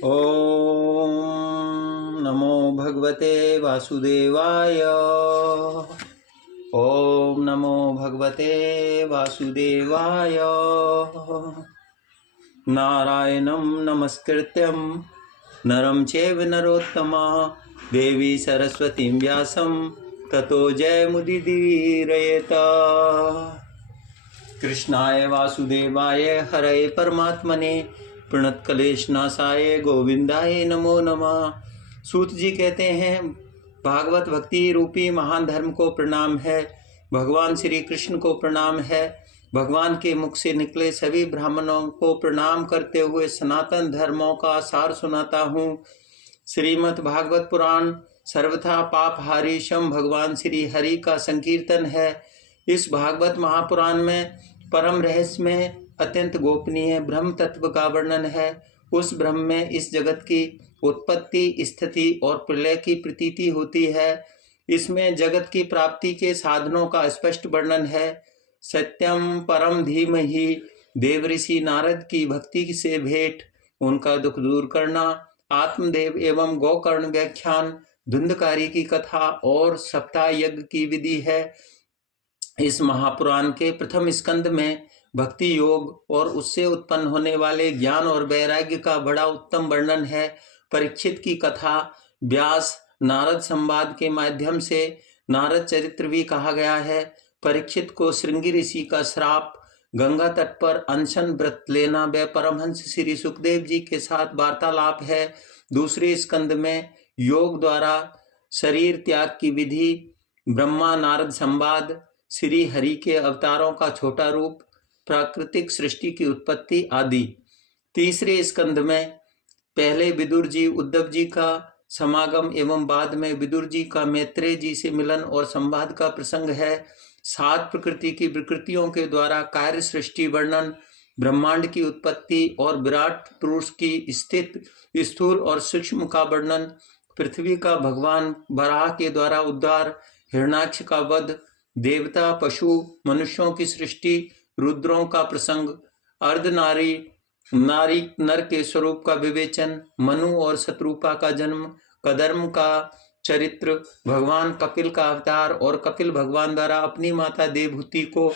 ओम नमो भगवते वासुदेवाय। ओम नमो भगवते वासुदेवाय। नारायणं नमस्कृत्यं नरं चैव नरोत्तमं देवी सरस्वतीं व्यासं ततो जयमुदीरयेत। कृष्णाय वासुदेवाय हरये परमात्मने प्रणतक्लेशनाशाय गोविंदाय नमो नमः। सूत जी कहते हैं, भागवत भक्ति रूपी महान धर्म को प्रणाम है, भगवान श्री कृष्ण को प्रणाम है। भगवान के मुख से निकले सभी ब्राह्मणों को प्रणाम करते हुए सनातन धर्मों का सार सुनाता हूँ। श्रीमद् भागवत पुराण सर्वथा पापहारीशम भगवान श्री हरि का संकीर्तन है। इस भागवत महापुराण में परम रहस्य में अत्यंत गोपनीय ब्रह्म तत्व का वर्णन है। उस ब्रह्म में इस जगत की उत्पत्ति, स्थिति और प्रलय की प्रतीति होती है। इसमें जगत की प्राप्ति के साधनों का स्पष्ट वर्णन है। सत्यम परम धीमहि, देवऋषि नारद की भक्ति से भेंट, उनका दुख दूर करना, आत्मदेव एवं गोकर्ण व्याख्यान, धुंधकारी की कथा और सप्ताह यज्ञ की विधि है। इस महापुराण के प्रथम स्कंद में भक्ति योग और उससे उत्पन्न होने वाले ज्ञान और वैराग्य का बड़ा उत्तम वर्णन है। परीक्षित की कथा, व्यास नारद संवाद के माध्यम से नारद चरित्र भी कहा गया है। परीक्षित को श्रृंगी ऋषि का श्राप, गंगा तट पर अनशन व्रत लेना व परमहंस श्री सुखदेव जी के साथ वार्तालाप है। दूसरे स्कंद में योग द्वारा शरीर त्याग की विधि, ब्रह्मा नारद संवाद, श्री हरि के अवतारों का छोटा रूप, प्राकृतिक सृष्टि की उत्पत्ति आदि। तीसरे स्कंद में पहले विदुर जी उद्धव जी का समागम एवं बाद में विदुर जी का मैत्रेय जी से मिलन और संवाद का प्रसंग है। 7 प्रकृति की विकृतियों के द्वारा कार्य सृष्टि वर्णन, ब्रह्मांड की उत्पत्ति और विराट पुरुष की स्थित स्थूल और सूक्ष्म का वर्णन, पृथ्वी का भगवान वराह के द्वारा उद्धार, हिरण्याक्ष का वध, देवता पशु मनुष्यों की सृष्टि, रुद्रों का प्रसंग, अर्धनारी नारी नर के स्वरूप का विवेचन, मनु और शत्रुपा का जन्म, कदर्म का चरित्र, भगवान कपिल का अवतार और कपिल भगवान द्वारा अपनी माता देवहूति को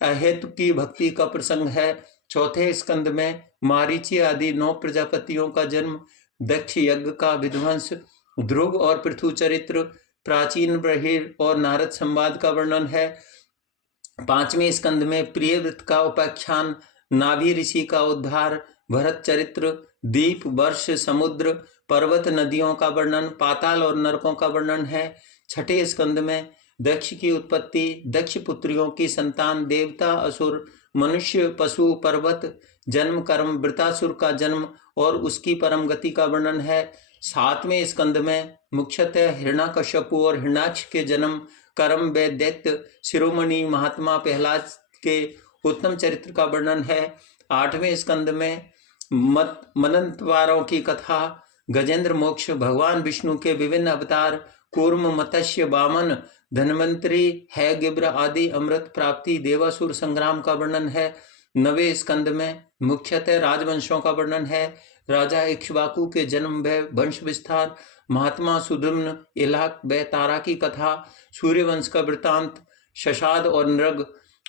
अहेतु की भक्ति का प्रसंग है। चौथे स्कंद में मारीची आदि 9 प्रजापतियों का जन्म, दक्ष यज्ञ का विध्वंस, ध्रुव और पृथु चरित्र, प्राचीन ब्रह्म और नारद संवाद का वर्णन है। 5वें स्कंद में प्रियव्रत का उपाख्यान, नाभि ऋषि का उद्धार, भरत चरित्र, दीप वर्ष समुद्र पर्वत नदियों का वर्णन, पाताल और नरकों का वर्णन है। 6ठे स्कंद में दक्ष की उत्पत्ति, दक्ष पुत्रियों की संतान, देवता असुर मनुष्य पशु पर्वत जन्म कर्म, वृतासुर का जन्म और उसकी परम गति का वर्णन है। 7वें स्कंद में मुख्यतः हिरण्याकश्यपु और हिरण्याक्ष के जन्म कर्म व दैत्य शिरोमणि महात्मा प्रहलाद के उत्तम चरित्र का वर्णन है। 8वें स्कंद में मनंतवारों की कथा, गजेंद्र मोक्ष, भगवान विष्णु के विभिन्न अवतार, कूर्म मत्स्य वामन धन्वंतरी है गिब्र आदि अमृत प्राप्ति, देवासुर संग्राम का वर्णन है। 9वें स्कंद में मुख्यतः राजवंशों का वर्णन है। राजा इक्ष्वाकु के जन्म व वंश विस्तार, महात्मा सुद्रुम्न, इलाक व तारा की कथा, सूर्यवंश का वृतांत, शशाद और नृग,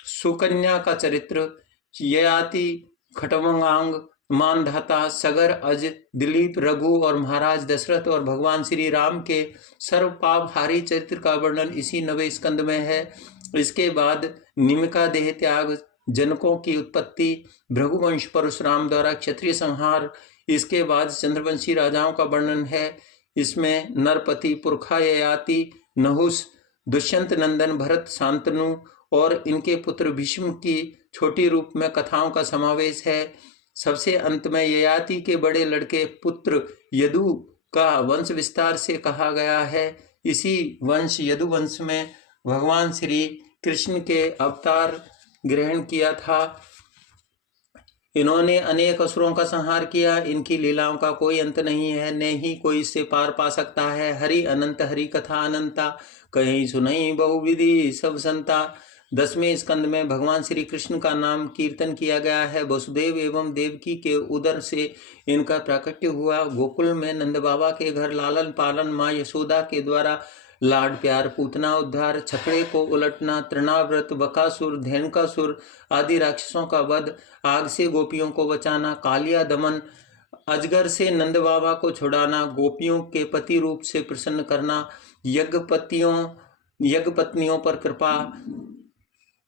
सुकन्या का चरित्र, ययाति खटवंगांग, मानधाता, सगर, अज, दिलीप, रघु और महाराज दशरथ और भगवान श्री राम के सर्वपापहारी चरित्र का वर्णन इसी 9वें स्कंद में है। इसके बाद निमिका देह त्याग, जनकों की उत्पत्ति, भृगुवंश परशुराम द्वारा क्षत्रिय संहार, इसके बाद चंद्रवंशी राजाओं का वर्णन है। इसमें नरपति, पुरखा, ययाति, नहुस, दुष्यंत नंदन, भरत, शांतनु और इनके पुत्र भीष्म की छोटी रूप में कथाओं का समावेश है। सबसे अंत में ययाति के बड़े लड़के पुत्र यदु का वंश विस्तार से कहा गया है। इसी वंश यदु वंश में भगवान श्री कृष्ण के अवतार ग्रहण किया था। इन्होंने अनेक असुरों का संहार किया। इनकी लीलाओं का कोई अंत नहीं है, न ही कोई इससे पार पा सकता है। हरि अनंत, हरि कथा अनंता, कहीं सुनई बहुविधि सब संता। 10वें स्कंद में भगवान श्री कृष्ण का नाम कीर्तन किया गया है। वसुदेव एवं देवकी के उदर से इनका प्राकट्य हुआ। गोकुल में नंद बाबा के घर लालन पालन, माँ यशोदा के द्वारा लाड प्यार, पूतना उद्धार, छकड़े को उलटना, तृणाव्रत, बकासुर, धेनुकासुर आदि राक्षसों का वध, आग से गोपियों को बचाना, कालिया दमन, अजगर से नंद बाबा को छुड़ाना, गोपियों के पति रूप से प्रसन्न करना, यज्ञ पत्नियों पर कृपा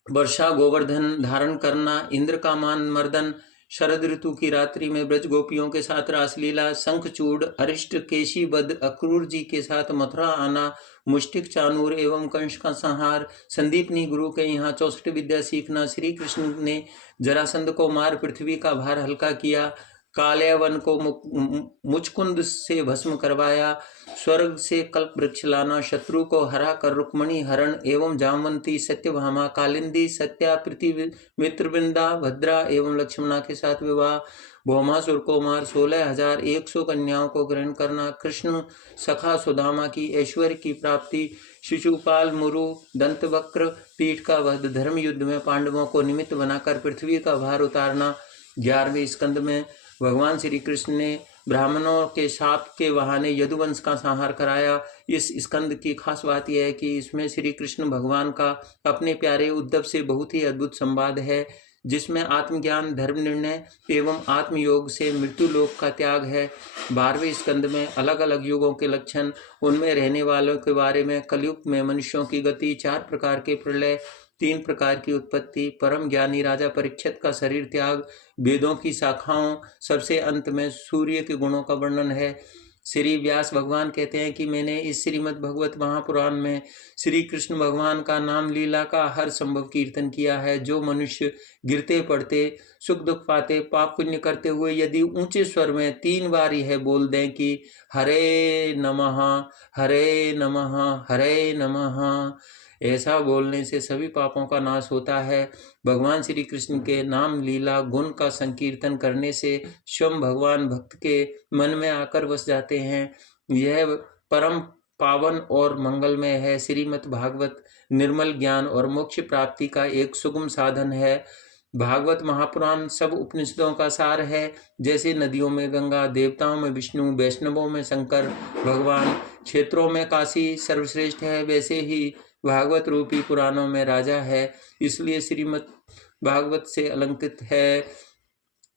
वर्षा, गोवर्धन धारण करना, इंद्र का मान मर्दन, शरद ऋतु की रात्रि में ब्रज गोपियों के साथ रासलीला, शंखचूड़, अरिष्ट केशी वध, अक्रूर जी के साथ मथुरा आना, मुष्टिक चानूर एवं कंस का संहार, संदीपनी गुरु के यहाँ 64 विद्या सीखना, श्री कृष्ण ने जरासंध को मार पृथ्वी का भार हल्का किया, कालयवन को मुचकुंद से भस्म करवाया, स्वर्ग से कल्प वृक्ष लाना, शत्रु को हरा कर रुक्मणी हरण एवं जामवंती, सत्यभामा, कालिंदी, सत्या, पृथ्वी, मित्रवृंदा, भद्रा एवं लक्ष्मणा के साथ विवाह, भौमासुर को मार, 16,100 कन्याओं को ग्रहण करना, कृष्ण सखा सुदामा की ऐश्वर्य की प्राप्ति, शिशुपाल, मुरु, दंतवक्र, पीठ का वध, धर्म युद्ध में पांडवों को निमित्त बनाकर पृथ्वी का भार उतारना। 11वें स्कंद में भगवान श्री कृष्ण ने ब्राह्मणों के शाप के बहाने यदुवंश का संहार कराया। इस स्कंद की खास बात यह है कि इसमें श्री कृष्ण भगवान का अपने प्यारे उद्धव से बहुत ही अद्भुत संवाद है, जिसमें आत्मज्ञान, धर्म निर्णय एवं आत्मयोग से मृत्यु लोक का त्याग है। 12वें स्कंद में अलग अलग युगों के लक्षण, उनमें रहने वालों के बारे में, कलयुग में मनुष्यों की गति, 4 प्रकार के प्रलय, 3 प्रकार की उत्पत्ति, परम ज्ञानी राजा परीक्षित का शरीर त्याग, वेदों की शाखाओं, सबसे अंत में सूर्य के गुणों का वर्णन है। श्री व्यास भगवान कहते हैं कि मैंने इस श्रीमद् भगवत महापुराण में श्री कृष्ण भगवान का नाम लीला का हर संभव कीर्तन किया है। जो मनुष्य गिरते पड़ते, सुख दुख पाते, पाप पुण्य करते हुए यदि ऊंचे स्वर में 3 बार यह बोल दें कि हरे नमः, हरे नमः, हरे नमः, ऐसा बोलने से सभी पापों का नाश होता है। भगवान श्री कृष्ण के नाम लीला गुण का संकीर्तन करने से स्वयं भगवान भक्त के मन में आकर बस जाते हैं। यह परम पावन और मंगलमय है। श्रीमद् भागवत निर्मल ज्ञान और मोक्ष प्राप्ति का एक सुगम साधन है। भागवत महापुराण सब उपनिषदों का सार है। जैसे नदियों में गंगा, देवताओं में विष्णु, वैष्णवों में शंकर भगवान, क्षेत्रों में काशी सर्वश्रेष्ठ है, वैसे ही भागवत रूपी पुराणों में राजा है, इसलिए श्रीमद् भागवत से अलंकृत है।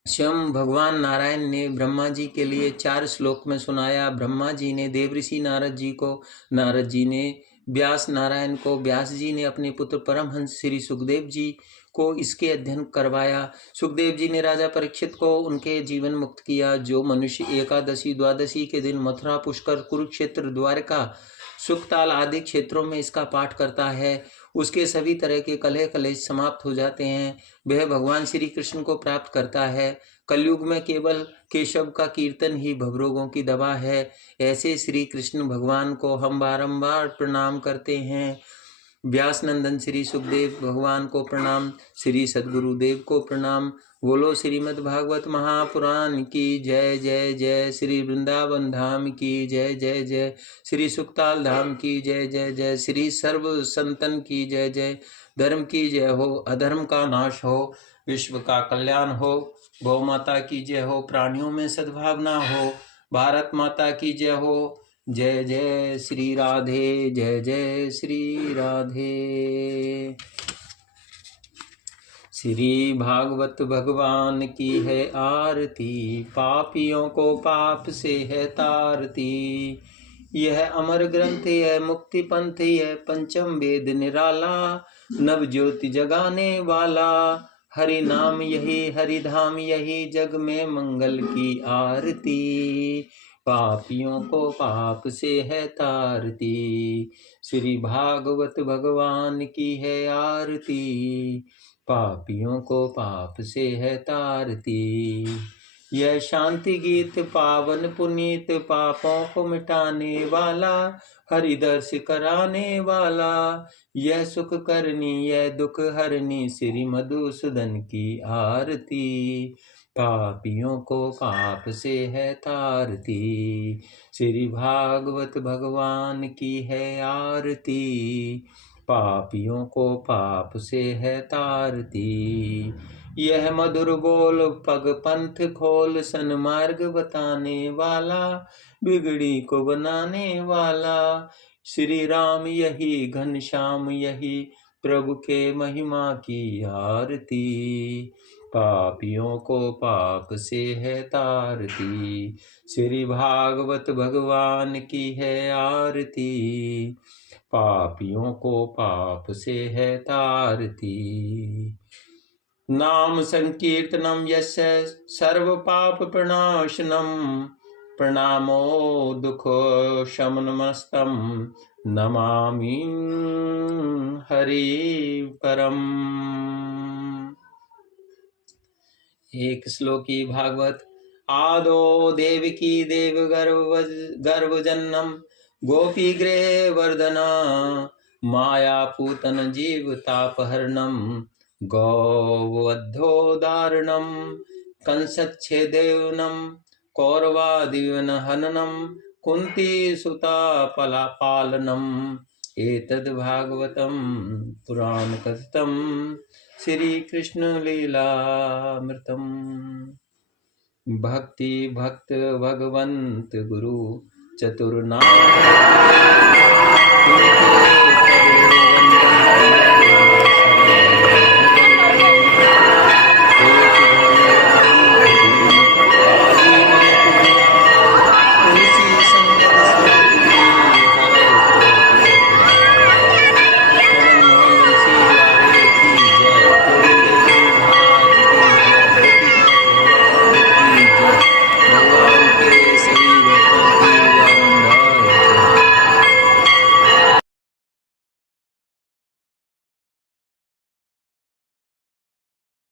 स्वयं भगवान नारायण ने ब्रह्मा जी के लिए 4 श्लोक में सुनाया। ब्रह्मा जी ने देवऋषि नारद जी को, नारद जी ने व्यास नारायण को, व्यास जी ने अपने पुत्र परमहंस श्री सुखदेव जी को इसके अध्ययन करवाया। सुखदेव जी ने राजा परीक्षित को उनके जीवन मुक्त किया। जो मनुष्य एकादशी द्वादशी के दिन मथुरा, पुष्कर, कुरुक्षेत्र, द्वारका, सुखताल आदि क्षेत्रों में इसका पाठ करता है, उसके सभी तरह के कलह कलेश समाप्त हो जाते हैं। वह भगवान श्री कृष्ण को प्राप्त करता है। कलयुग में केवल केशव का कीर्तन ही भवरोगों की दवा है। ऐसे श्री कृष्ण भगवान को हम बारंबार प्रणाम करते हैं। व्यास नंदन श्री सुखदेव भगवान को प्रणाम, श्री सद्गुरुदेव को प्रणाम। बोलो श्रीमद् भागवत महापुराण की जय जय जय, श्री वृंदावन धाम की जय जय जय, श्री सुखताल धाम की जय जय जय, श्री सर्व संतन की जय जय। धर्म की जय हो, अधर्म का नाश हो, विश्व का कल्याण हो। गौ माता की जय हो, प्राणियों में सद्भावना हो। भारत माता की जय हो। जय जय श्री राधे, जय जय श्री राधे। श्री भागवत भगवान की है आरती, पापियों को पाप से है तारती। यह अमर ग्रंथ है, मुक्ति पंथ है, पंचम वेद निराला, नव ज्योति जगाने वाला। हरि नाम यही, हरि धाम यही, जग में मंगल की आरती। पापियों को पाप से है तारती, श्री भागवत भगवान की है आरती। पापियों को पाप से है तारती। यह शांति गीत पावन पुनीत, पापों को मिटाने वाला, हरि दर्श कराने वाला। यह सुख करनी, यह दुख हरनी, श्री मधुसूदन की आरती। पापियों को पाप से है तारती, श्री भागवत भगवान की है आरती। पापियों को पाप से है तारती। यह मधुर बोल पग पंथ खोल, सन्मार्ग बताने वाला, बिगड़ी को बनाने वाला। श्री राम यही घनश्याम यही, प्रभु के महिमा की आरती। पापियों को पाप से है तारती, श्री भागवत भगवान की है आरती। पापियों को पाप से है तारती। नाम संकीर्तनम यस्य सर्व पाप प्रणाशनम, प्रणामो दुख शमनमस्तम, नमामि हरि परम। एक श्लोकी भागवत। आदो देवकी देव गर्भजन्नम, गोपी गृह वर्धना, माया पूतन जीव तापहरणम, गौवधोदारणम, कंसच्छेदेवनम, कौरवादिवन हननम, कुंती सुता पालनम। एतद् भागवतम पुराण कथितम, श्री कृष्ण लीलामृतम। भक्ति भक्त भगवंत गुरु चतुर्नाम,